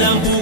l'amour.